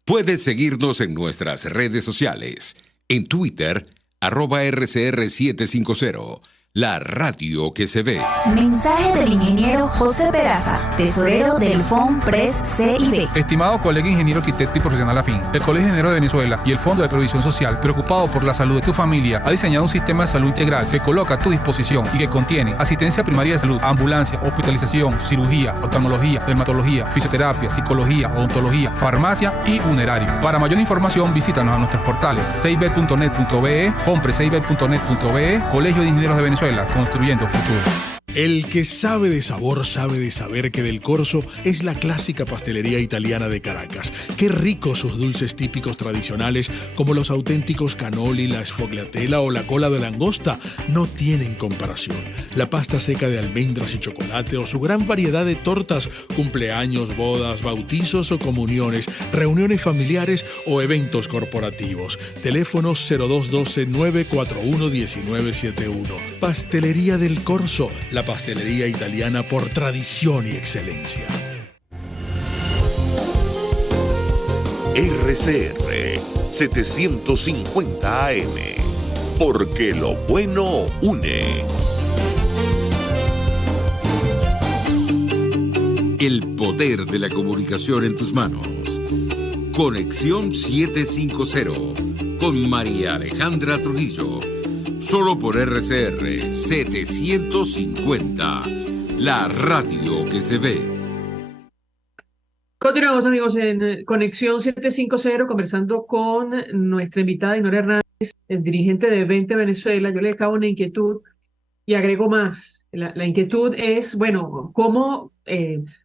Puedes seguirnos en nuestras redes sociales. En Twitter, @RCR750, la radio que se ve. Mensaje del ingeniero José Peraza, tesorero del FONPRES CIB. Estimado colega ingeniero arquitecto y profesional afín, el Colegio de Ingenieros de Venezuela y el Fondo de Previsión Social, preocupado por la salud de tu familia, ha diseñado un sistema de salud integral que coloca a tu disposición y que contiene asistencia primaria de salud, ambulancia, hospitalización, cirugía, oftalmología, dermatología, fisioterapia, psicología, odontología, farmacia y funerario. Para mayor información, visítanos a nuestros portales cib.net.be, fonprescib.net.be, Colegio de Ingenieros de Venezuela, construyendo futuro. El que sabe de sabor sabe de saber que Del Corso es la clásica pastelería italiana de Caracas. Qué ricos sus dulces típicos tradicionales, como los auténticos cannoli, la sfogliatella o la cola de langosta, no tienen comparación. La pasta seca de almendras y chocolate o su gran variedad de tortas, cumpleaños, bodas, bautizos o comuniones, reuniones familiares o eventos corporativos. Teléfonos 0212-941-1971. Pastelería Del Corso, la pastelería italiana por tradición y excelencia. RCR 750 AM, porque lo bueno une. El poder de la comunicación en tus manos. Conexión 750 con María Alejandra Trujillo. Solo por RCR 750, la radio que se ve. Continuamos, amigos, en Conexión 750, conversando con nuestra invitada Dinora Hernández, el dirigente de 20 Venezuela. Yo le dejaba una inquietud y agrego más. La inquietud es, cómo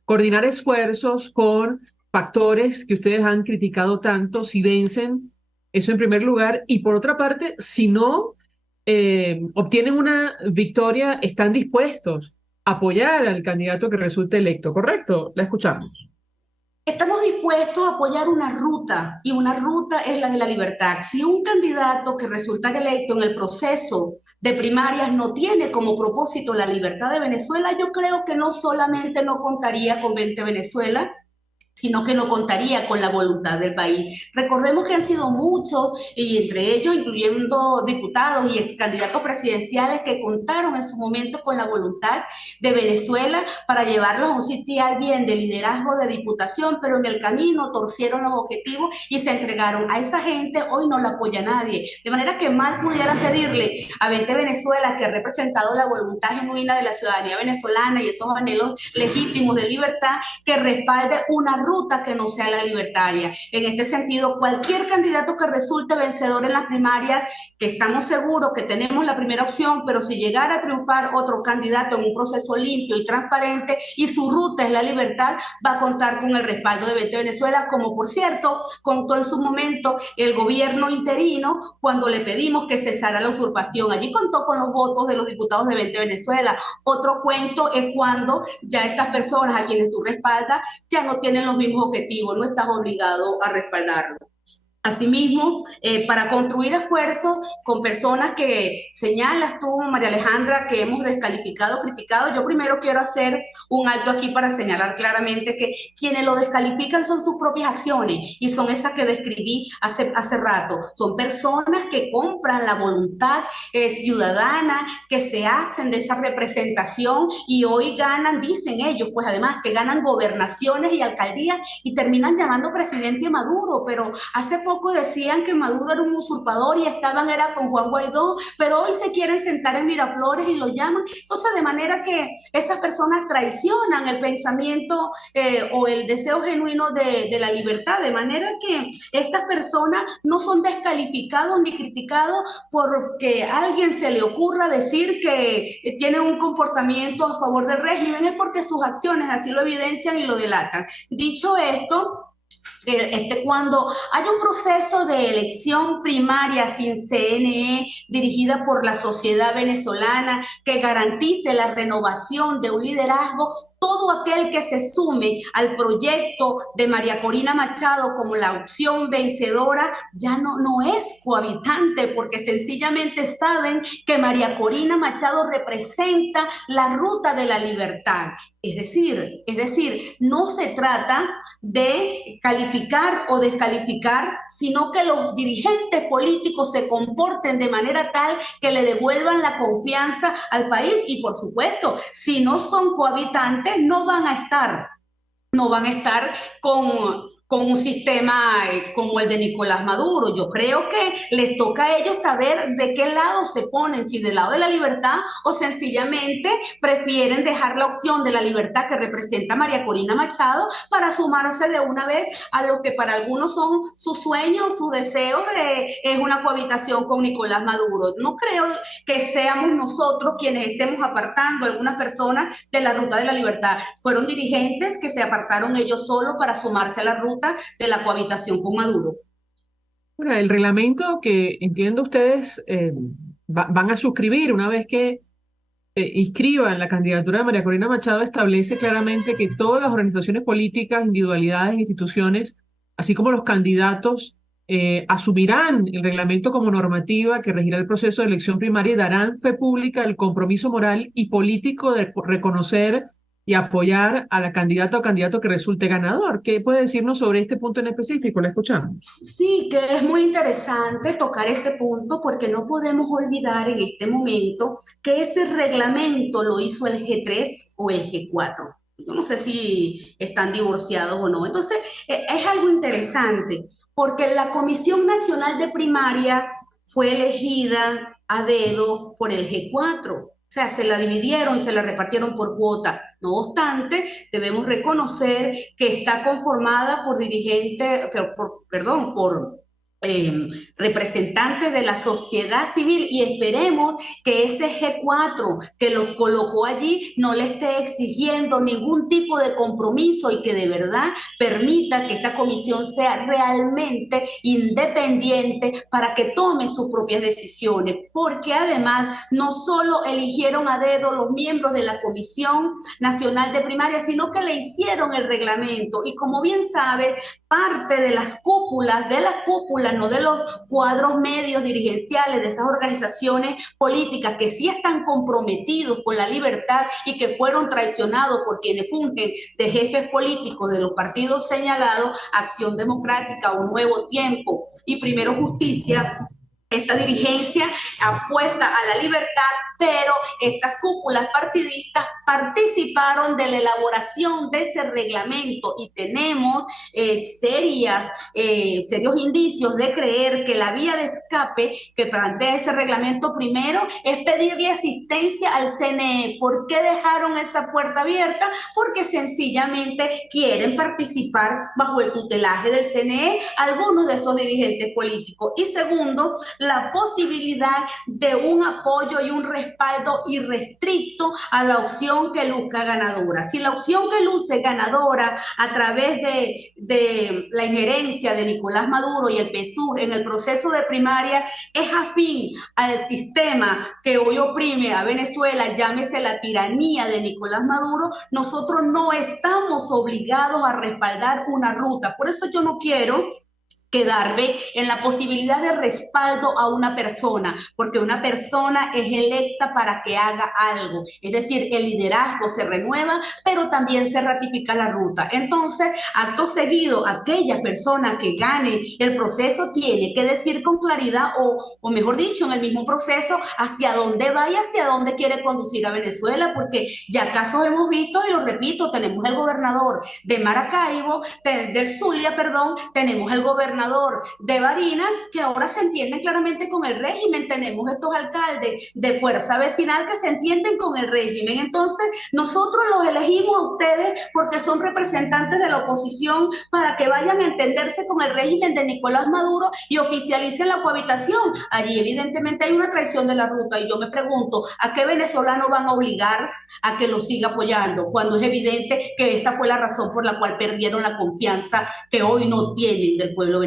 coordinar esfuerzos con factores que ustedes han criticado tanto, si vencen, eso en primer lugar, y por otra parte, si no obtienen una victoria, están dispuestos a apoyar al candidato que resulte electo, ¿correcto? La escuchamos. Estamos dispuestos a apoyar una ruta, y una ruta es la de la libertad. Si un candidato que resulta electo en el proceso de primarias no tiene como propósito la libertad de Venezuela, yo creo que no solamente no contaría con 20 Venezuela, sino que no contaría con la voluntad del país. Recordemos que han sido muchos, y entre ellos incluyendo diputados y ex candidatos presidenciales, que contaron en su momento con la voluntad de Venezuela para llevarlos a un sitial bien de liderazgo de diputación, pero en el camino torcieron los objetivos y se entregaron. A esa gente hoy no la apoya nadie, de manera que mal pudieran pedirle a 20 Venezuela, que ha representado la voluntad genuina de la ciudadanía venezolana y esos anhelos legítimos de libertad, que respalde una ruta que no sea la libertaria. En este sentido, cualquier candidato que resulte vencedor en las primarias, que estamos seguros que tenemos la primera opción, pero si llegara a triunfar otro candidato en un proceso limpio y transparente y su ruta es la libertad, va a contar con el respaldo de Vente Venezuela, como por cierto contó en su momento el gobierno interino cuando le pedimos que cesara la usurpación. Allí contó con los votos de los diputados de Vente Venezuela. Otro cuento es cuando ya estas personas a quienes tú respaldas ya no tienen los mismos objetivos, no estás obligado a respaldarlo. Asimismo, para construir esfuerzos con personas que señalas tú, María Alejandra, que hemos descalificado, criticado, yo primero quiero hacer un alto aquí para señalar claramente que quienes lo descalifican son sus propias acciones y son esas que describí hace rato. Son personas que compran la voluntad ciudadana, que se hacen de esa representación y hoy ganan, dicen ellos, pues además que ganan gobernaciones y alcaldías y terminan llamando presidente a Maduro, pero hace poco decían que Maduro era un usurpador y era con Juan Guaidó, pero hoy se quieren sentar en Miraflores y lo llaman. Entonces, de manera que esas personas traicionan el pensamiento o el deseo genuino de la libertad, de manera que estas personas no son descalificados ni criticados porque a alguien se le ocurra decir que tiene un comportamiento a favor del régimen, es porque sus acciones así lo evidencian y lo delatan. Dicho esto, cuando hay un proceso de elección primaria sin CNE dirigida por la sociedad venezolana que garantice la renovación de un liderazgo, todo aquel que se sume al proyecto de María Corina Machado como la opción vencedora ya no es cohabitante, porque sencillamente saben que María Corina Machado representa la ruta de la libertad. Es decir, no se trata de calificar o descalificar, sino que los dirigentes políticos se comporten de manera tal que le devuelvan la confianza al país y, por supuesto, si no son cohabitantes, no van a estar con un sistema como el de Nicolás Maduro. Yo creo que les toca a ellos saber de qué lado se ponen, si del lado de la libertad o sencillamente prefieren dejar la opción de la libertad que representa María Corina Machado para sumarse de una vez a lo que para algunos son sus sueños, sus deseos, es una cohabitación con Nicolás Maduro. No creo que seamos nosotros quienes estemos apartando a algunas personas de la ruta de la libertad. Fueron dirigentes que se apartaron ellos solos para sumarse a la ruta de la cohabitación con Maduro. Bueno, el reglamento que entiendo ustedes van a suscribir una vez que inscriban la candidatura de María Corina Machado establece claramente que todas las organizaciones políticas, individualidades, instituciones, así como los candidatos, asumirán el reglamento como normativa que regirá el proceso de elección primaria y darán fe pública del compromiso moral y político de reconocer y apoyar a la candidata o candidato que resulte ganador. ¿Qué puede decirnos sobre este punto en específico? La escuchamos. Sí, que es muy interesante tocar ese punto porque no podemos olvidar en este momento que ese reglamento lo hizo el G3 o el G4. Yo no sé si están divorciados o no. Entonces, es algo interesante porque la Comisión Nacional de Primaria fue elegida a dedo por el G4. O sea, se la dividieron y se la repartieron por cuota. No obstante, debemos reconocer que está conformada por dirigentes, por representantes de la sociedad civil y esperemos que ese G4 que los colocó allí no le esté exigiendo ningún tipo de compromiso y que de verdad permita que esta comisión sea realmente independiente para que tome sus propias decisiones, porque además no solo eligieron a dedo los miembros de la Comisión Nacional de Primaria, sino que le hicieron el reglamento y como bien sabe, parte de las cúpulas, no de los cuadros medios dirigenciales de esas organizaciones políticas que sí están comprometidos con la libertad y que fueron traicionados por quienes fungen de jefes políticos de los partidos señalados, Acción Democrática, Un Nuevo Tiempo y Primero Justicia. Esta dirigencia apuesta a la libertad, pero estas cúpulas partidistas participaron de la elaboración de ese reglamento y tenemos serios indicios de creer que la vía de escape que plantea ese reglamento primero es pedirle asistencia al CNE. ¿Por qué dejaron esa puerta abierta? Porque sencillamente quieren participar bajo el tutelaje del CNE algunos de esos dirigentes políticos. Y segundo, la posibilidad de un apoyo y un respaldo irrestricto a la opción que luzca ganadora. Si la opción que luce ganadora a través de la injerencia de Nicolás Maduro y el PSUV en el proceso de primaria es afín al sistema que hoy oprime a Venezuela, llámese la tiranía de Nicolás Maduro, nosotros no estamos obligados a respaldar una ruta. Por eso yo no quiero quedarme en la posibilidad de respaldo a una persona, porque una persona es electa para que haga algo, es decir, el liderazgo se renueva, pero también se ratifica la ruta. Entonces, acto seguido, aquella persona que gane el proceso tiene que decir con claridad, o mejor dicho, en el mismo proceso, hacia dónde va y hacia dónde quiere conducir a Venezuela, porque ya casos hemos visto, y lo repito, tenemos el gobernador de Maracaibo, del Zulia, perdón, tenemos el gobernador de Barinas, que ahora se entienden claramente con el régimen. Tenemos estos alcaldes de fuerza vecinal que se entienden con el régimen. Entonces, nosotros los elegimos a ustedes porque son representantes de la oposición para que vayan a entenderse con el régimen de Nicolás Maduro y oficialicen la cohabitación. Allí evidentemente hay una traición de la ruta y yo me pregunto, ¿a qué venezolano van a obligar a que lo siga apoyando cuando es evidente que esa fue la razón por la cual perdieron la confianza que hoy no tienen del pueblo venezolano?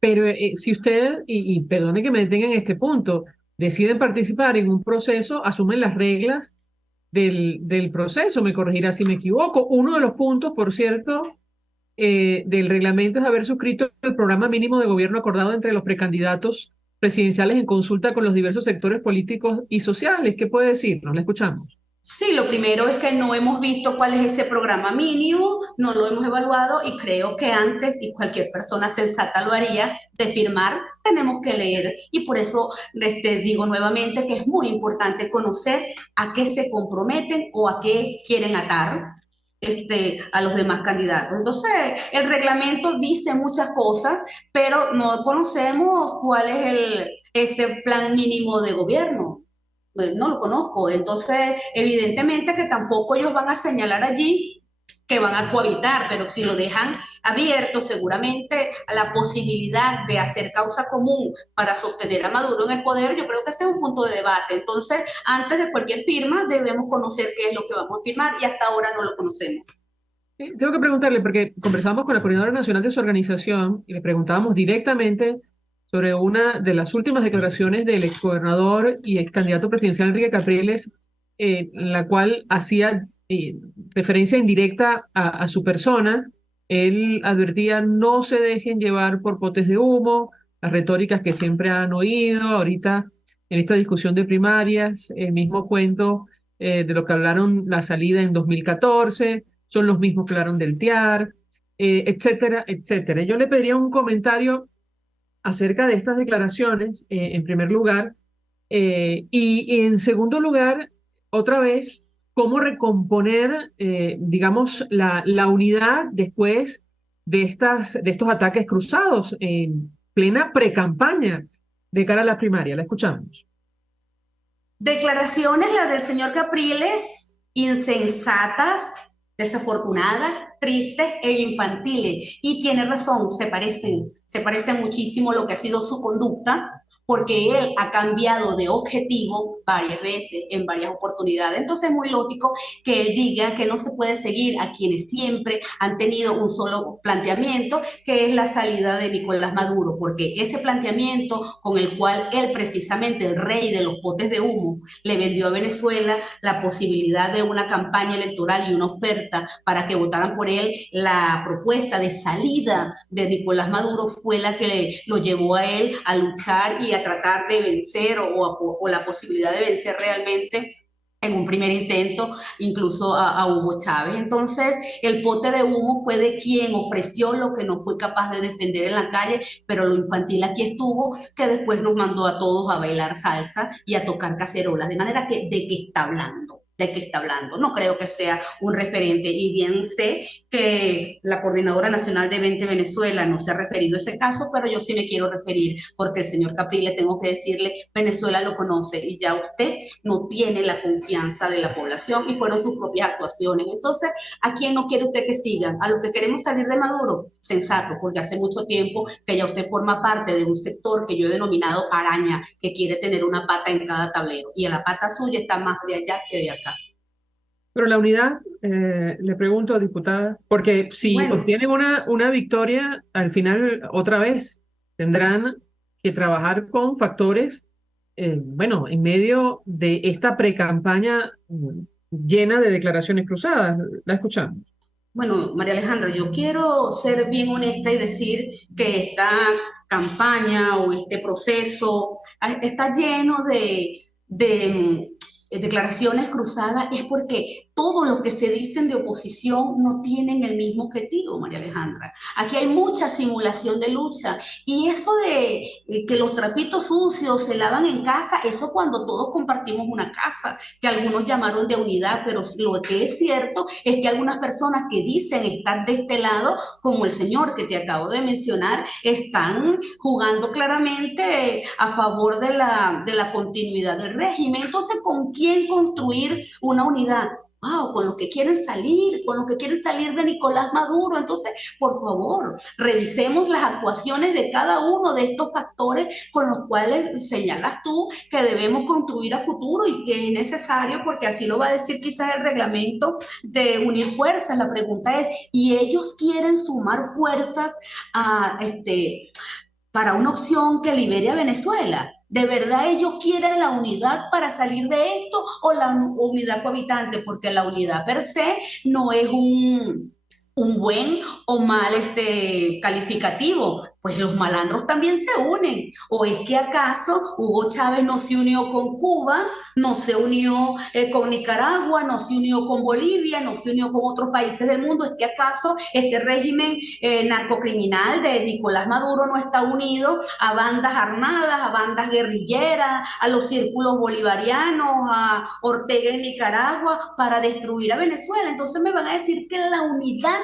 Pero si usted, y perdone que me detenga en este punto, deciden participar en un proceso, asumen las reglas del proceso, me corregirá si me equivoco. Uno de los puntos, por cierto, del reglamento es haber suscrito el programa mínimo de gobierno acordado entre los precandidatos presidenciales en consulta con los diversos sectores políticos y sociales. ¿Qué puede decirnos? Le escuchamos. Sí, lo primero es que no hemos visto cuál es ese programa mínimo, no lo hemos evaluado y creo que antes, y cualquier persona sensata lo haría, de firmar, tenemos que leer. Y por eso digo nuevamente que es muy importante conocer a qué se comprometen o a qué quieren atar a los demás candidatos. Entonces, el reglamento dice muchas cosas, pero no conocemos cuál es ese plan mínimo de gobierno. Pues no lo conozco, entonces evidentemente que tampoco ellos van a señalar allí que van a cohabitar, pero si lo dejan abierto, seguramente a la posibilidad de hacer causa común para sostener a Maduro en el poder, yo creo que ese es un punto de debate. Entonces, antes de cualquier firma, debemos conocer qué es lo que vamos a firmar y hasta ahora no lo conocemos. Sí, tengo que preguntarle, porque conversamos con la Coordinadora Nacional de su organización y le preguntábamos directamente sobre una de las últimas declaraciones del exgobernador y ex candidato presidencial Enrique Capriles, en la cual hacía referencia indirecta a su persona. Él advertía: no se dejen llevar por potes de humo, las retóricas que siempre han oído ahorita en esta discusión de primarias, el mismo cuento de lo que hablaron la salida en 2014, son los mismos que hablaron del TIAR, etcétera, etcétera. Yo le pediría un comentario acerca de estas declaraciones, en primer lugar, y en segundo lugar, otra vez, cómo recomponer, digamos, la unidad después de estos ataques cruzados en plena precampaña de cara a la primaria. La escuchamos. Declaraciones, las del señor Capriles, insensatas, desafortunadas, tristes e infantiles. Y tiene razón, se parecen muchísimo lo que ha sido su conducta, porque él ha cambiado de objetivo varias veces, en varias oportunidades. Entonces es muy lógico que él diga que no se puede seguir a quienes siempre han tenido un solo planteamiento, que es la salida de Nicolás Maduro, porque ese planteamiento con el cual él, precisamente el rey de los potes de humo, le vendió a Venezuela la posibilidad de una campaña electoral y una oferta para que votaran por él, la propuesta de salida de Nicolás Maduro fue la que lo llevó a él a luchar y a tratar de vencer o la posibilidad de vencer realmente en un primer intento incluso a Hugo Chávez. Entonces el pote de humo fue de quien ofreció lo que no fue capaz de defender en la calle, pero lo infantil aquí estuvo, que después nos mandó a todos a bailar salsa y a tocar cacerolas, de manera que ¿de qué está hablando? de qué está hablando. No creo que sea un referente, y bien sé que la Coordinadora Nacional de 20 Venezuela no se ha referido a ese caso, pero yo sí me quiero referir, porque el señor Capriles, tengo que decirle, Venezuela lo conoce y ya usted no tiene la confianza de la población y fueron sus propias actuaciones. Entonces, ¿a quién no quiere usted que siga? ¿A los que queremos salir de Maduro? Sensato, porque hace mucho tiempo que ya usted forma parte de un sector que yo he denominado araña, que quiere tener una pata en cada tablero, y a la pata suya está más de allá que de acá. Pero la unidad, le pregunto, diputada, porque si Bueno, obtienen una victoria, al final otra vez tendrán que trabajar con factores, bueno, en medio de esta precampaña llena de declaraciones cruzadas. La escuchamos. bueno, María Alejandra, yo quiero ser bien honesta y decir que esta campaña o este proceso está lleno de declaraciones cruzadas, es porque todos los que se dicen de oposición no tienen el mismo objetivo, María Alejandra. Aquí hay mucha simulación de lucha, y eso de que los trapitos sucios se lavan en casa, eso cuando todos compartimos una casa, que algunos llamaron de unidad, pero lo que es cierto es que algunas personas que dicen estar de este lado, como el señor que te acabo de mencionar, están jugando claramente a favor de la continuidad del régimen. Entonces, ¿con quién construir una unidad? Wow, con los que quieren salir de Nicolás Maduro. Entonces, por favor, revisemos las actuaciones de cada uno de estos factores con los cuales señalas tú que debemos construir a futuro y que es necesario, porque así lo va a decir quizás el reglamento, de unir fuerzas. La pregunta es, ¿y ellos quieren sumar fuerzas a para una opción que libere a Venezuela? ¿De verdad ellos quieren la unidad para salir de esto, o la unidad cohabitante? Porque la unidad per se no es un buen o mal calificativo, pues los malandros también se unen. ¿O es que acaso Hugo Chávez no se unió con Cuba, no se unió con Nicaragua, no se unió con Bolivia, no se unió con otros países del mundo? ¿Es que acaso este régimen narcocriminal de Nicolás Maduro no está unido a bandas armadas, a bandas guerrilleras, a los círculos bolivarianos, a Ortega en Nicaragua, para destruir a Venezuela? Entonces me van a decir que la unidad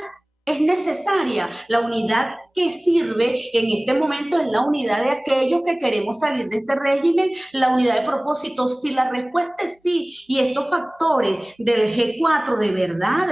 es necesaria. La unidad que sirve en este momento es la unidad de aquellos que queremos salir de este régimen, la unidad de propósito. Si la respuesta es sí, y estos factores del G4 de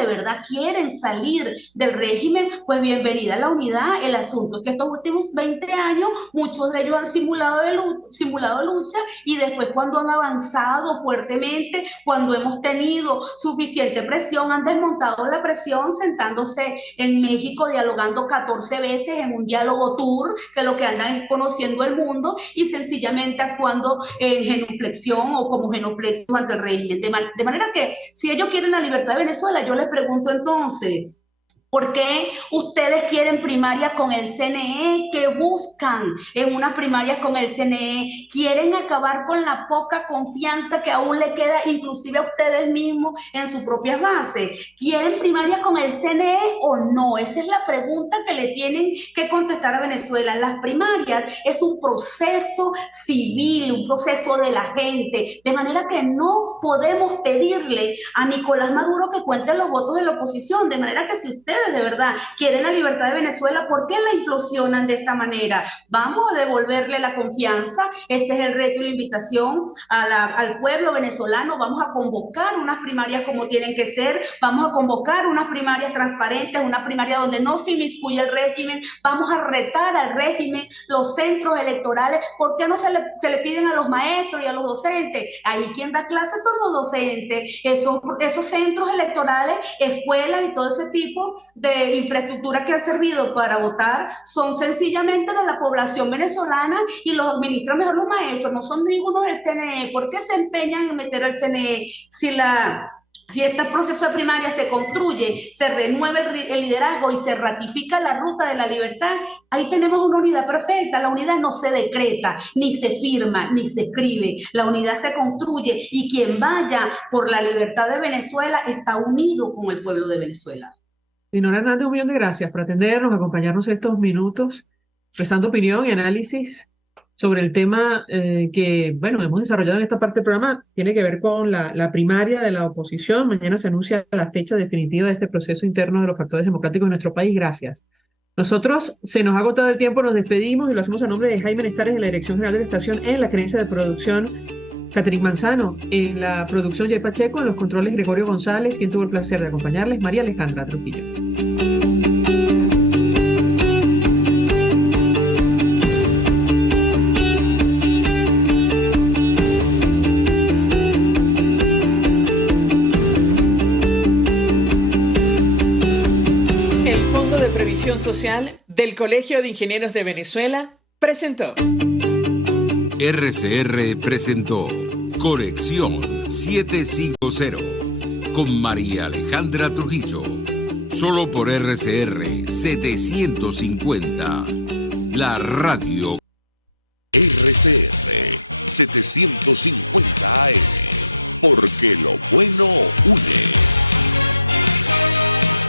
verdad quieren salir del régimen, pues bienvenida a la unidad. El asunto es que estos últimos 20 años, muchos de ellos han simulado lucha, y después, cuando han avanzado fuertemente, cuando hemos tenido suficiente presión, han desmontado la presión sentándose en México, dialogando 14 veces en un diálogo tour, que lo que andan es conociendo el mundo y sencillamente actuando en genuflexión o como genuflexos ante el régimen. De manera que, si ellos quieren la libertad de Venezuela, yo les pregunto entonces, ¿por qué ustedes quieren primaria con el CNE? ¿Qué buscan en una primaria con el CNE? ¿Quieren acabar con la poca confianza que aún le queda inclusive a ustedes mismos en sus propias bases? ¿Quieren primaria con el CNE o no? Esa es la pregunta que le tienen que contestar a Venezuela. Las primarias es un proceso civil, un proceso de la gente, de manera que no podemos pedirle a Nicolás Maduro que cuente los votos de la oposición. De manera que, si ustedes de verdad quieren la libertad de Venezuela, ¿por qué la implosionan de esta manera? Vamos a devolverle la confianza. Ese es el reto y la invitación al pueblo venezolano. Vamos a convocar unas primarias como tienen que ser, vamos a convocar unas primarias transparentes, una primaria donde no se inmiscuya el régimen. Vamos a retar al régimen los centros electorales. ¿Por qué no se le piden a los maestros y a los docentes? Ahí quien da clases son los docentes. Esos centros electorales, escuelas y todo ese tipo de infraestructura que han servido para votar son sencillamente de la población venezolana, y los administran mejor los maestros, no son ninguno del CNE. ¿Por qué se empeñan en meter al CNE? Si este proceso de primaria se construye, se renueve el liderazgo y se ratifica la ruta de la libertad, ahí tenemos una unidad perfecta. La unidad no se decreta, ni se firma, ni se escribe. La unidad se construye, y quien vaya por la libertad de Venezuela está unido con el pueblo de Venezuela. Dinora Hernández, 1 millón de gracias por atendernos, acompañarnos estos minutos, prestando opinión y análisis sobre el tema que, bueno, hemos desarrollado en esta parte del programa, tiene que ver con la primaria de la oposición. Mañana se anuncia la fecha definitiva de este proceso interno de los factores democráticos en nuestro país. Gracias. Nosotros se nos ha agotado el tiempo, nos despedimos y lo hacemos a nombre de Jaime Nestares de la Dirección General de la Estación, en la gerencia de producción Catherine Manzano, en la producción Jay Pacheco, en los controles Gregorio González, quien tuvo el placer de acompañarles, María Alejandra Trujillo. Social del Colegio de Ingenieros de Venezuela presentó. RCR presentó Conexión 750 con María Alejandra Trujillo. Solo por RCR 750. La radio. RCR 750 AM. Porque lo bueno une.